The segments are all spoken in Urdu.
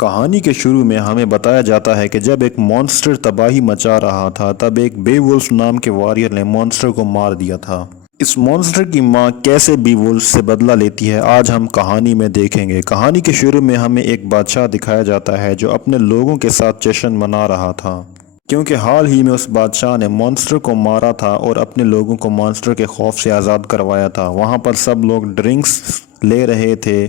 کہانی کے شروع میں ہمیں بتایا جاتا ہے کہ جب ایک مونسٹر تباہی مچا رہا تھا تب ایک بے وولف نام کے واریر نے مونسٹر کو مار دیا تھا۔ اس مونسٹر کی ماں کیسے بی وولف سے بدلہ لیتی ہے آج ہم کہانی میں دیکھیں گے۔ کہانی کے شروع میں ہمیں ایک بادشاہ دکھایا جاتا ہے جو اپنے لوگوں کے ساتھ جشن منا رہا تھا کیونکہ حال ہی میں اس بادشاہ نے مونسٹر کو مارا تھا اور اپنے لوگوں کو مونسٹر کے خوف سے آزاد کروایا تھا۔ وہاں پر سب لوگ ڈرنکس لے رہے تھے،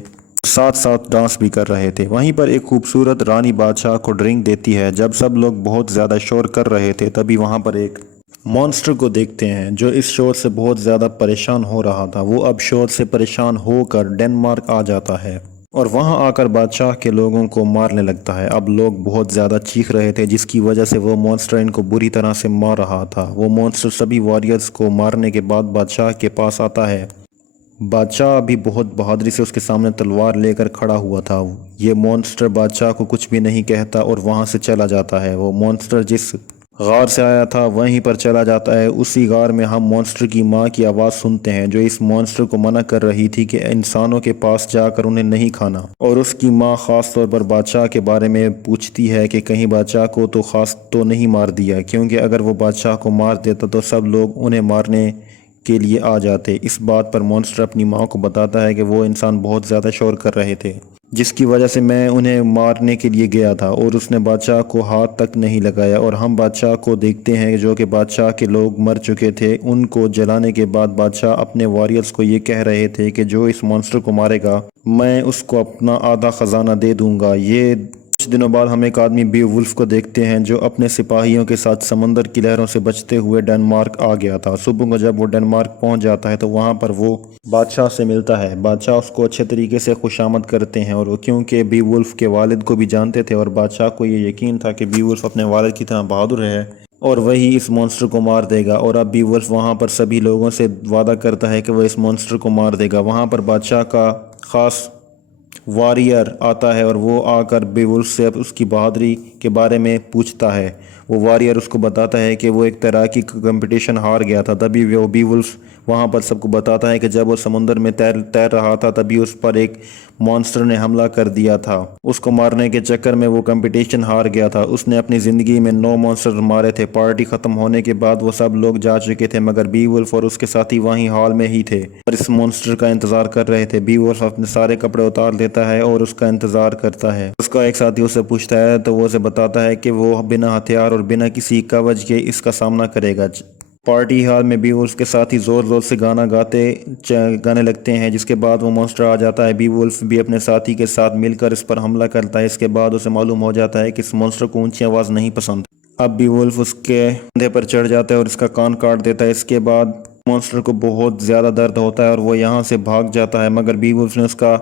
ساتھ ساتھ ڈانس بھی کر رہے تھے۔ وہیں پر ایک خوبصورت رانی بادشاہ کو ڈرنک دیتی ہے۔ جب سب لوگ بہت زیادہ شور کر رہے تھے تبھی وہاں پر ایک مونسٹر کو دیکھتے ہیں جو اس شور سے بہت زیادہ پریشان ہو رہا تھا۔ وہ اب شور سے پریشان ہو کر ڈنمارک آ جاتا ہے اور وہاں آ کر بادشاہ کے لوگوں کو مارنے لگتا ہے۔ اب لوگ بہت زیادہ چیخ رہے تھے جس کی وجہ سے وہ مونسٹر ان کو بری طرح سے مار رہا تھا۔ وہ مونسٹر سبھی واریئرز کو مارنے کے بعد بادشاہ کے پاس آتا ہے۔ بادشاہ بھی بہت بہادری سے اس کے سامنے تلوار لے کر کھڑا ہوا تھا۔ یہ مونسٹر بادشاہ کو کچھ بھی نہیں کہتا اور وہاں سے چلا جاتا ہے۔ وہ مونسٹر جس غار سے آیا تھا وہیں پر چلا جاتا ہے۔ اسی غار میں ہم مونسٹر کی ماں کی آواز سنتے ہیں جو اس مونسٹر کو منع کر رہی تھی کہ انسانوں کے پاس جا کر انہیں نہیں کھانا، اور اس کی ماں خاص طور پر بادشاہ کے بارے میں پوچھتی ہے کہ کہیں بادشاہ کو تو خاص تو نہیں مار دیا، کیونکہ اگر وہ بادشاہ کو مار دیتا تو سب لوگ انہیں مارنے کے لیے آ جاتے۔ اس بات پر مونسٹر اپنی ماں کو بتاتا ہے کہ وہ انسان بہت زیادہ شور کر رہے تھے جس کی وجہ سے میں انہیں مارنے کے لیے گیا تھا، اور اس نے بادشاہ کو ہاتھ تک نہیں لگایا۔ اور ہم بادشاہ کو دیکھتے ہیں جو کہ بادشاہ کے لوگ مر چکے تھے۔ ان کو جلانے کے بعد بادشاہ اپنے واریئرز کو یہ کہہ رہے تھے کہ جو اس مونسٹر کو مارے گا میں اس کو اپنا آدھا خزانہ دے دوں گا۔ یہ کچھ دنوں بعد ہم ایک آدمی بی وولف کو دیکھتے ہیں جو اپنے سپاہیوں کے ساتھ سمندر کی لہروں سے بچتے ہوئے ڈنمارک آ گیا تھا۔ صبح کو جب وہ ڈنمارک پہنچ جاتا ہے تو وہاں پر وہ بادشاہ سے ملتا ہے۔ بادشاہ اس کو اچھے طریقے سے خوشامد کرتے ہیں، اور وہ کیونکہ بی وولف کے والد کو بھی جانتے تھے اور بادشاہ کو یہ یقین تھا کہ بی وولف اپنے والد کی طرح بہادر ہے اور وہی اس مونسٹر کو مار دے گا، اور اب بی وولف وہاں پر سبھی لوگوں سے وعدہ کرتا ہے کہ وہ اس مونسٹر کو مار دے گا۔ وہاں پر بادشاہ کا خاص واریر آتا ہے اور وہ آ کر بی وولف سے اس کی بہادری کے بارے میں پوچھتا ہے۔ وہ واریر اس کو بتاتا ہے کہ وہ ایک تیراکی کا کمپٹیشن ہار گیا تھا۔ تبھی وہ بی وولف وہاں پر سب کو بتاتا ہے کہ جب وہ سمندر میں تیر رہا تھا تبھی اس پر ایک مونسٹر نے حملہ کر دیا تھا۔ اس کو مارنے کے چکر میں وہ کمپٹیشن ہار گیا تھا۔ اس نے اپنی زندگی میں 9 مونسٹر مارے تھے۔ پارٹی ختم ہونے کے بعد وہ سب لوگ جا چکے تھے مگر بی وولف اور اس کے ساتھی وہیں ہال میں ہی تھے اور اس مونسٹر کا انتظار کر رہے تھے۔ بی وولف اپنے سارے کپڑے اتار لیتا ہے اور اس کا انتظار کرتا ہے۔ اس کا ایک ساتھی اسے پوچھتا ہے تو وہ اسے بتاتا ہے کہ وہ بنا ہتھیار اور بنا کسی کوج کے اس کا سامنا کرے گا۔ پارٹی ہال میں بی وولف کے ساتھی زور زور سے گانا گانے لگتے ہیں، جس کے بعد وہ مونسٹر آ جاتا ہے۔ بی وولف بھی اپنے ساتھی کے ساتھ مل کر اس پر حملہ کرتا ہے۔ اس کے بعد اسے معلوم ہو جاتا ہے کہ اس مونسٹر کو اونچی آواز نہیں پسند۔ اب بی وولف اس کے کندھے پر چڑھ جاتا ہے اور اس کا کان کاٹ دیتا ہے۔ اس کے بعد مونسٹر کو بہت زیادہ درد ہوتا ہے اور وہ یہاں سے بھاگ جاتا ہے، مگر بی وولف نے اس کا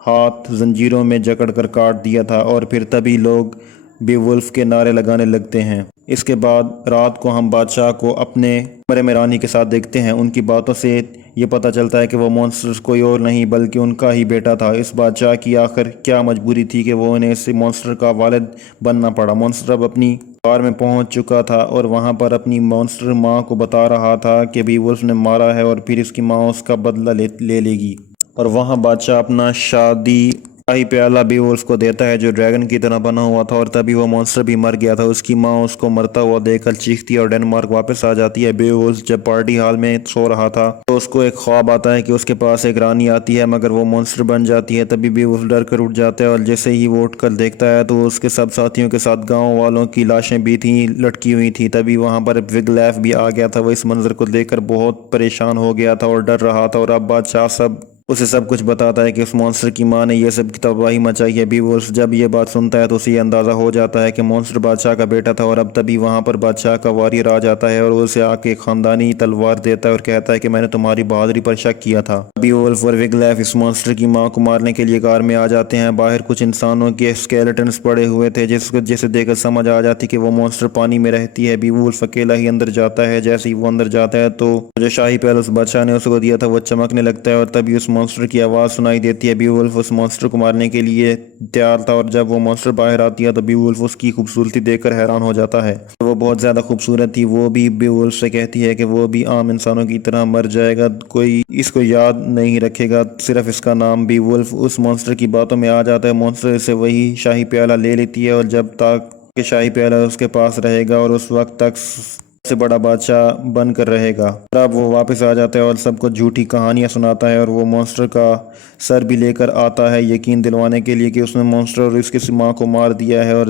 ہاتھ زنجیروں میں جکڑ کر کاٹ دیا تھا، اور پھر تبھی لوگ بی وولف کے نعرے لگانے لگتے ہیں۔ اس کے بعد رات کو ہم بادشاہ کو اپنے کمرے میں رانی کے ساتھ دیکھتے ہیں۔ ان کی باتوں سے یہ پتہ چلتا ہے کہ وہ مونسٹر کوئی اور نہیں بلکہ ان کا ہی بیٹا تھا۔ اس بادشاہ کی آخر کیا مجبوری تھی کہ وہ انہیں اس مونسٹر کا والد بننا پڑا۔ مونسٹر اب اپنی غار میں پہنچ چکا تھا اور وہاں پر اپنی مونسٹر ماں کو بتا رہا تھا کہ بی وولف نے مارا ہے اور پھر اس کی ماں اس کا بدلہ لے گی، اور وہاں بادشاہ اپنا شاہی پیالہ بی وولف کو دیتا ہے جو ڈریگن کی طرح بنا ہوا تھا، اور تبھی وہ مونسٹر بھی مر گیا تھا۔ اس کی ماں اس کو مرتا ہوا دیکھ کر چیختی ہے اور ڈنمارک واپس آ جاتی ہے۔ بی وولف جب پارٹی ہال میں سو رہا تھا تو اس کو ایک خواب آتا ہے کہ اس کے پاس ایک رانی آتی ہے مگر وہ مونسٹر بن جاتی ہے۔ تبھی بی وولف ڈر کر اٹھ جاتا ہے اور جیسے ہی وہ اٹھ کر دیکھتا ہے تو اس کے سب ساتھیوں کے ساتھ گاؤں والوں کی لاشیں بھی تھیں لٹکی ہوئی تھیں۔ تبھی وہاں پر وگلیف بھی آ گیا تھا۔ وہ اس منظر کو دیکھ کر بہت پریشان ہو گیا تھا اور ڈر رہا تھا، اور اب بادشاہ اسے سب کچھ بتاتا ہے کہ اس مونسٹر کی ماں نے یہ سب کی تباہی مچائی ہے۔ بی وولف جب یہ بات سنتا ہے تو اسے یہ اندازہ ہو جاتا ہے کہ مونسٹر بادشاہ کا بیٹا تھا، اور اب تبھی وہاں پر بادشاہ کا واریر آ جاتا ہے اور اسے آ کے خاندانی تلوار دیتا ہے اور کہتا ہے کہ میں نے تمہاری بہادری پر شک کیا تھا۔ بی وولف اور وگلیف اس مونسٹر کی ماں کو مارنے کے لیے غار میں آ جاتے ہیں۔ باہر کچھ انسانوں کے اسکیلیٹنز پڑے ہوئے تھے جسے دیکھ کر سمجھ آ جاتی کہ وہ مونسٹر پانی میں رہتی ہے۔ بی وولف اکیلا ہی اندر جاتا ہے۔ جیسے ہی وہ اندر جاتا ہے تو جو شاہی پیلس بادشاہ نے اس کو دیا تھا وہ چمکنے لگتا ہے، اور تبھی اس مونسٹر کی آواز سنائی دیتی ہے۔ بی وولف اس مونسٹر کو مارنے کے لیے تیار تھا، اور جب وہ مونسٹر باہر آتی ہے تو بی وولف اس کی خوبصورتی دیکھ کر حیران ہو جاتا ہے۔ وہ بہت زیادہ خوبصورت تھی. وہ بھی بیولف سے کہتی ہے کہ وہ بھی عام انسانوں کی طرح مر جائے گا, کوئی اس کو یاد نہیں رکھے گا, صرف اس کا نام بیولف. اس مونسٹر کی باتوں میں آ جاتا ہے. مونسٹر سے وہی شاہی پیالہ لے لیتی ہے اور جب تک کہ شاہی پیالہ اس کے پاس رہے گا اور اس وقت تک سے بڑا بادشاہ بن کر رہے گا. اور اب وہ واپس آ جاتا ہے اور سب کو جھوٹی کہانیاں سناتا ہے, اور وہ مونسٹر کا سر بھی لے کر آتا ہے یقین دلوانے کے لیے کہ اس نے مونسٹر اور اس کی ماں کو مار دیا ہے. اور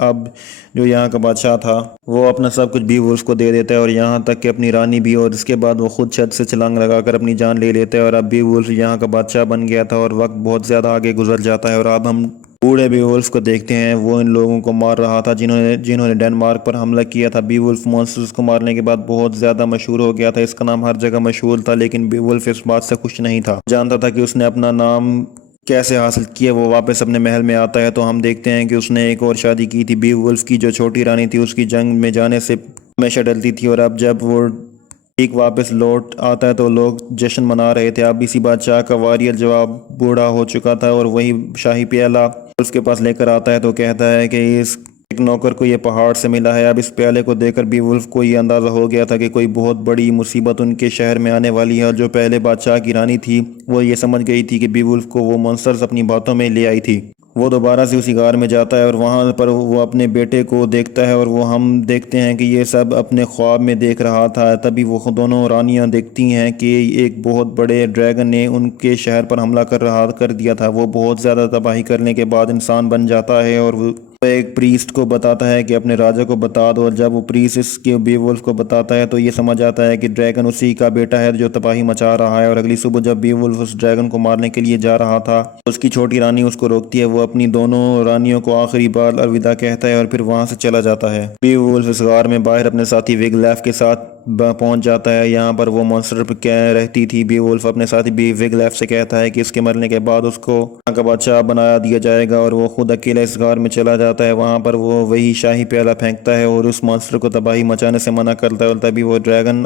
اب جو یہاں کا بادشاہ تھا وہ اپنا سب کچھ بیولف کو دے دیتا ہے, اور یہاں تک کہ اپنی رانی بھی, اور اس کے بعد وہ خود چھت سے چھلانگ لگا کر اپنی جان لے لیتا ہے. اور اب بیولف یہاں کا بادشاہ بن گیا تھا, اور وقت بہت زیادہ آگے گزر جاتا ہے. اور اب ہم بوڑھے بیولف کو دیکھتے ہیں. وہ ان لوگوں کو مار رہا تھا جنہوں نے ڈنمارک پر حملہ کیا تھا. بیولف مونسٹرز کو مارنے کے بعد بہت زیادہ مشہور ہو گیا تھا. اس کا نام ہر جگہ مشہور تھا, لیکن بیولف اس بات سے خوش نہیں تھا. جانتا تھا کہ اس نے اپنا نام کیسے حاصل کیا. وہ واپس اپنے محل میں آتا ہے تو ہم دیکھتے ہیں کہ اس نے ایک اور شادی کی تھی. بیولف کی جو چھوٹی رانی تھی اس کی جنگ میں جانے سے ہمیشہ ڈرتی تھی, اور اب جب وہ ٹھیک واپس لوٹ آتا ہے تو لوگ جشن منا رہے تھے. اب اسی بادشاہ کا واریر جو اب بوڑھا ہو چکا تھا اور وہی شاہی پیالہ اس کے پاس لے کر آتا ہے تو کہتا ہے کہ اس ایک نوکر کو یہ پہاڑ سے ملا ہے. اب اس پیالے کو دیکھ کر بیولف کو یہ اندازہ ہو گیا تھا کہ کوئی بہت بڑی مصیبت ان کے شہر میں آنے والی ہے. اور جو پہلے بادشاہ کی رانی تھی وہ یہ سمجھ گئی تھی کہ بیولف کو وہ مونسٹرز اپنی باتوں میں لے آئی تھی. وہ دوبارہ سے اسی غار میں جاتا ہے اور وہاں پر وہ اپنے بیٹے کو دیکھتا ہے, اور وہ ہم دیکھتے ہیں کہ یہ سب اپنے خواب میں دیکھ رہا تھا. تبھی وہ دونوں رانیاں دیکھتی ہیں کہ ایک بہت بڑے ڈریگن نے ان کے شہر پر حملہ کر دیا تھا. وہ بہت زیادہ تباہی کرنے کے بعد انسان بن جاتا ہے, اور وہ ایک پریسٹ کو بتاتا ہے کہ اپنے راجا کو بتا دو. اور جب وہ پریسٹ اس کے بیولف کو بتاتا ہے تو یہ سمجھ آتا ہے کہ ڈریگن اسی کا بیٹا ہے جو تباہی مچا رہا ہے. اور اگلی صبح جب بیولف اس ڈریگن کو مارنے کے لیے جا رہا تھا اس کی چھوٹی رانی اس کو روکتی ہے. وہ اپنی دونوں رانیوں کو آخری بار الوداع کہتا ہے اور پھر وہاں سے چلا جاتا ہے. بیولف اس غار میں باہر اپنے ساتھی وگلیف کے ساتھ پہنچ جاتا ہے. یہاں پر وہ مونسٹر رہتی تھی. بیولف اپنے ساتھی وگلیف سے کہتا ہے کہ اس کے مرنے کے بعد اس کو یہاں کا بادشاہ بنا دیا جائے گا, اور وہ خود اکیلا اس غار میں چلا جاتا ہے. وہاں پر وہ وہی شاہی پیالہ پھینکتا ہے اور اس مونسٹر کو تباہی مچانے سے منع کرتا ہے, اور تبھی وہ ڈریگن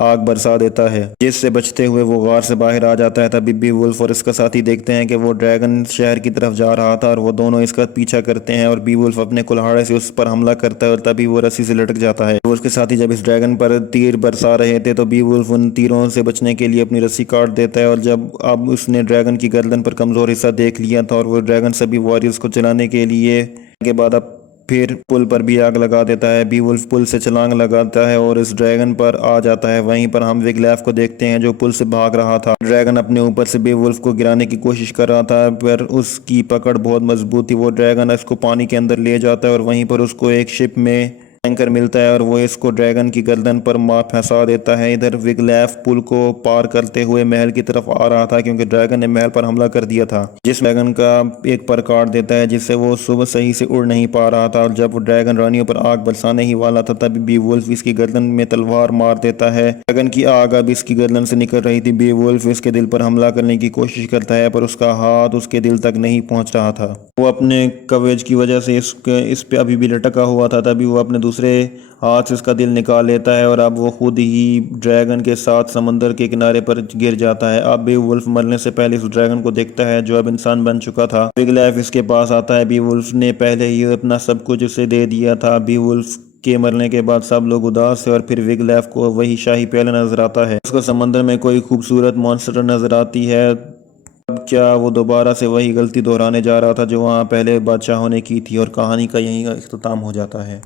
آگ برسا دیتا ہے جس سے بچتے ہوئے وہ غار سے باہر آ جاتا ہے. تبھی بیولف اور اس کا ساتھی دیکھتے ہیں کہ وہ ڈریگن شہر کی طرف جا رہا تھا, اور وہ دونوں اس کا پیچھا کرتے ہیں, اور بیولف اپنے کلہاڑے سے اس پر حملہ کرتا ہے, اور تبھی وہ رسی سے لٹک جاتا ہے. اس کے ساتھی جب اس ڈریگن پر تیر برسا رہے تھے تو بیولف ان تیروں سے بچنے کے لیے اپنی رسی کاٹ دیتا ہے, اور جب اب اس نے ڈریگن کی گردن پر کمزور حصہ دیکھ لیا تھا اور وہ ڈریگن سبھی واریئرز کو چلانے کے لیے کے بعد اب پھر پل پر بھی آگ لگا دیتا ہے. بیولف پل سے چھلانگ لگاتا ہے اور اس ڈریگن پر آ جاتا ہے. وہیں پر ہم وگلیف کو دیکھتے ہیں جو پل سے بھاگ رہا تھا. ڈریگن اپنے اوپر سے بیولف کو گرانے کی کوشش کر رہا تھا, پر اس کی پکڑ بہت مضبوط تھی. وہ ڈریگن اس کو پانی کے اندر لے جاتا ہے, اور وہیں پر اس کو ایک شپ میں اینکر ملتا ہے, اور وہ اس کو ڈریگن کی گردن پر پھنسا دیتا ہے. ادھر وگلیف پل کو پار کرتے ہوئے محل کی طرف آ رہا تھا کیونکہ ڈریگن نے محل پر حملہ کر دیا تھا, جس ڈریگن کا ایک پر کاٹ دیتا ہے جس سے وہ صبح صحیح سے اڑ نہیں پا رہا تھا. اور جب وہ ڈریگن رانیوں پر آگ برسانے ہی والا تھا تبھی بیولف اس کی گردن میں تلوار مار دیتا ہے. ڈریگن کی آگ اب اس کی گردن سے نکل رہی تھی. بیولف اس کے دل پر حملہ کرنے کی کوشش کرتا ہے پر اس کا ہاتھ اس کے دل تک نہیں پہنچ رہا تھا. وہ اپنے کویج کی وجہ سے اس پہ ابھی بھی لٹکا ہوا تھا. تبھی وہ اپنے دوسرے ہاتھ سے اس کا دل نکال لیتا ہے, اور اب وہ خود ہی ڈریگن کے ساتھ سمندر کے کنارے پر گر جاتا ہے. اب بیولف مرنے سے پہلے اس ڈریگن کو دیکھتا ہے جو اب انسان بن چکا تھا. وگلیف اس کے پاس آتا ہے. بیولف نے پہلے ہی اپنا سب کچھ اسے دے دیا تھا. بیولف کے مرنے کے بعد سب لوگ اداس ہیں, اور پھر وگلیف کو وہی شاہی پیالہ نظر آتا ہے. اس کو سمندر میں کوئی خوبصورت مونسٹر نظر آتی ہے. اب کیا وہ دوبارہ سے وہی غلطی دہرانے جا رہا تھا جو وہاں پہلے بادشاہوں نے کی تھی, اور کہانی کا یہیں اختتام ہو جاتا ہے.